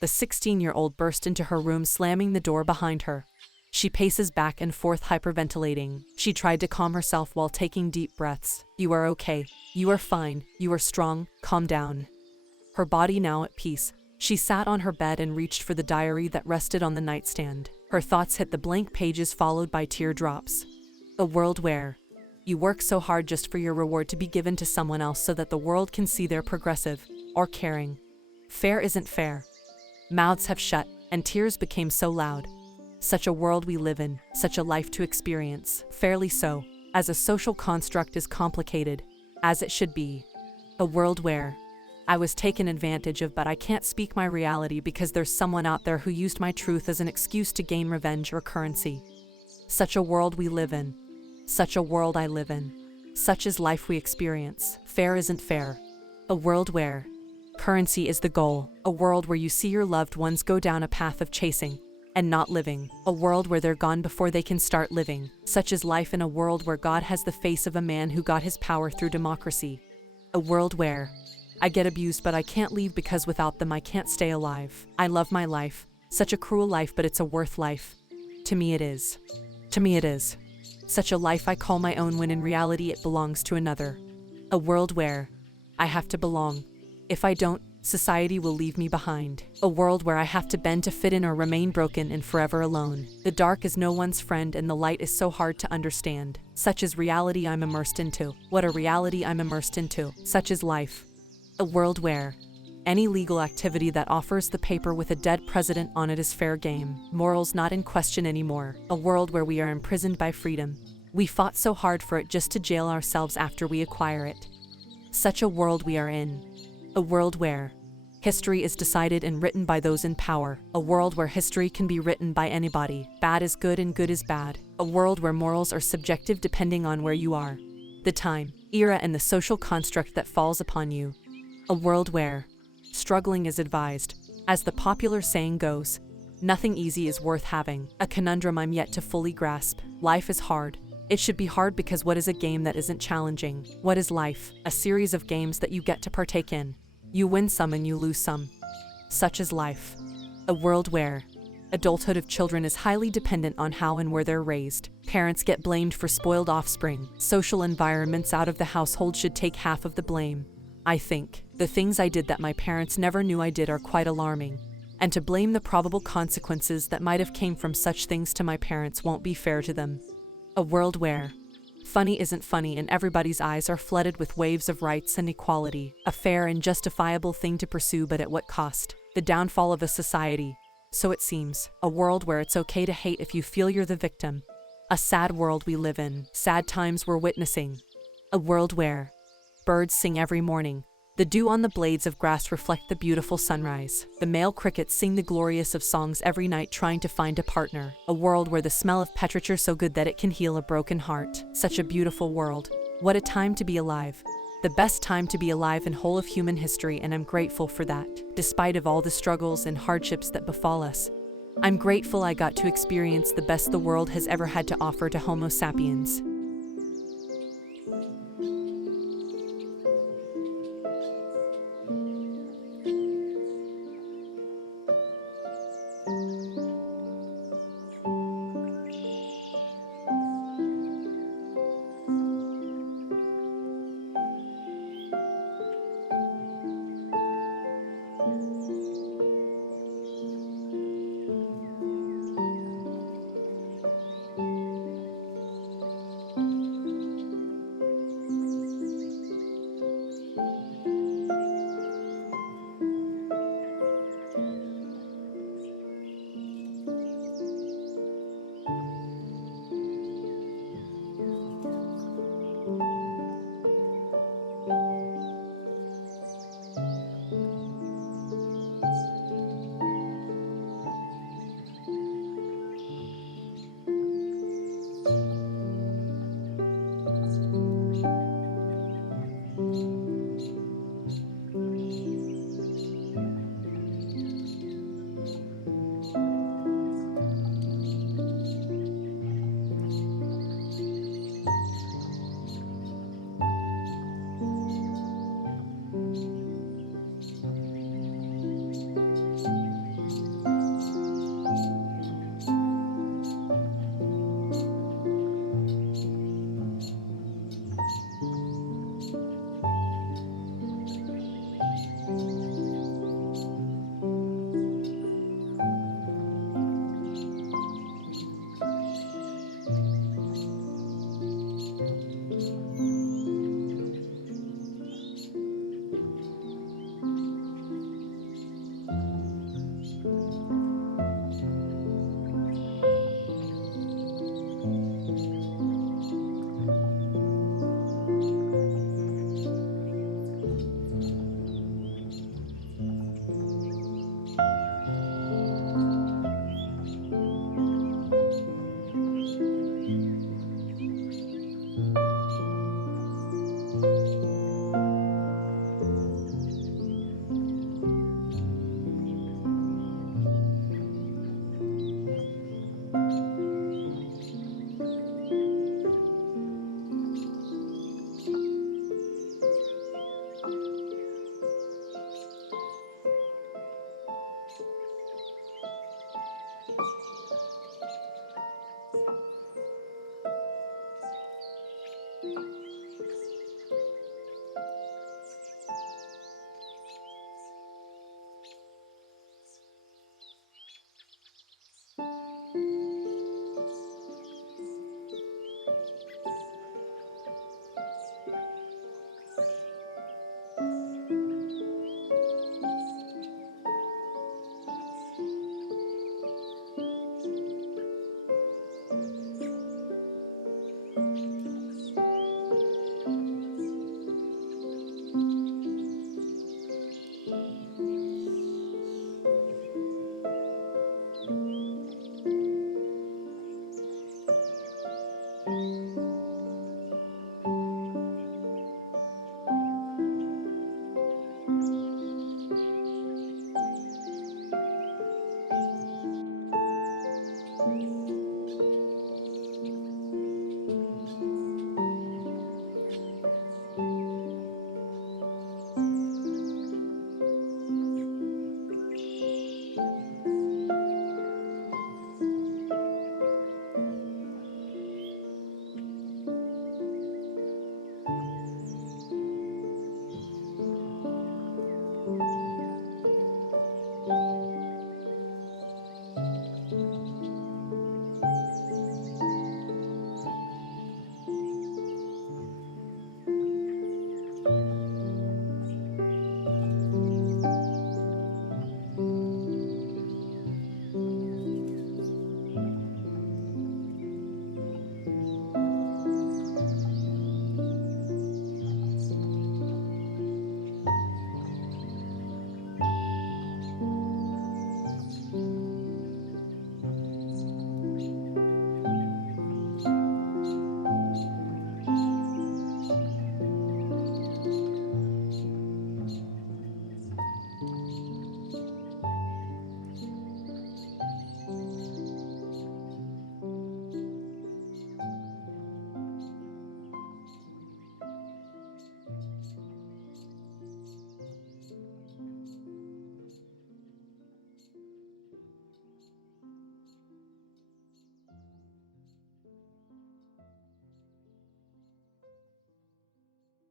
The 16-year-old burst into her room, slamming the door behind her. She paces back and forth, hyperventilating. She tried to calm herself while taking deep breaths. You are okay. You are fine. You are strong. Calm down. Her body now at peace, she sat on her bed and reached for the diary that rested on the nightstand. Her thoughts hit the blank pages, followed by teardrops. A world where you work so hard just for your reward to be given to someone else so that the world can see they're progressive or caring. Fair isn't fair. Mouths have shut, and tears became so loud. Such a world we live in, such a life to experience, fairly so, as a social construct is complicated, as it should be. A world where I was taken advantage of, but I can't speak my reality because there's someone out there who used my truth as an excuse to gain revenge or currency. Such a world we live in. Such a world I live in. Such is life we experience. Fair isn't fair. A world where currency is the goal. A world where you see your loved ones go down a path of chasing and not living. A world where they're gone before they can start living. Such is life in a world where God has the face of a man who got his power through democracy. A world where I get abused, but I can't leave because without them I can't stay alive. I love my life. Such a cruel life, but it's a worth life. To me it is. To me it is. Such a life I call my own when in reality it belongs to another. A world where I have to belong. If I don't, society will leave me behind. A world where I have to bend to fit in or remain broken and forever alone. The dark is no one's friend and the light is so hard to understand. Such is reality I'm immersed into. What a reality I'm immersed into. Such is life. A world where any legal activity that offers the paper with a dead president on it is fair game. Morals not in question anymore. A world where we are imprisoned by freedom. We fought so hard for it just to jail ourselves after we acquire it. Such a world we are in. A world where history is decided and written by those in power. A world where history can be written by anybody. Bad is good and good is bad. A world where morals are subjective depending on where you are, the time, era, and the social construct that falls upon you. A world where struggling is advised. As the popular saying goes, nothing easy is worth having. A conundrum I'm yet to fully grasp. Life is hard. It should be hard because what is a game that isn't challenging? What is life? A series of games that you get to partake in. You win some and you lose some. Such is life. A world where adulthood of children is highly dependent on how and where they're raised. Parents get blamed for spoiled offspring. Social environments out of the household should take half of the blame. I think the things I did that my parents never knew I did are quite alarming, and to blame the probable consequences that might have came from such things to my parents won't be fair to them. A world where funny isn't funny and everybody's eyes are flooded with waves of rights and equality. A fair and justifiable thing to pursue, but at what cost? The downfall of a society. So it seems. A world where it's okay to hate if you feel you're the victim. A sad world we live in. Sad times we're witnessing. A world where birds sing every morning. The dew on the blades of grass reflect the beautiful sunrise. The male crickets sing the glorious of songs every night trying to find a partner. A world where the smell of petrichor so good that it can heal a broken heart. Such a beautiful world. What a time to be alive. The best time to be alive in whole of human history, and I'm grateful for that. Despite of all the struggles and hardships that befall us, I'm grateful I got to experience the best the world has ever had to offer to Homo sapiens.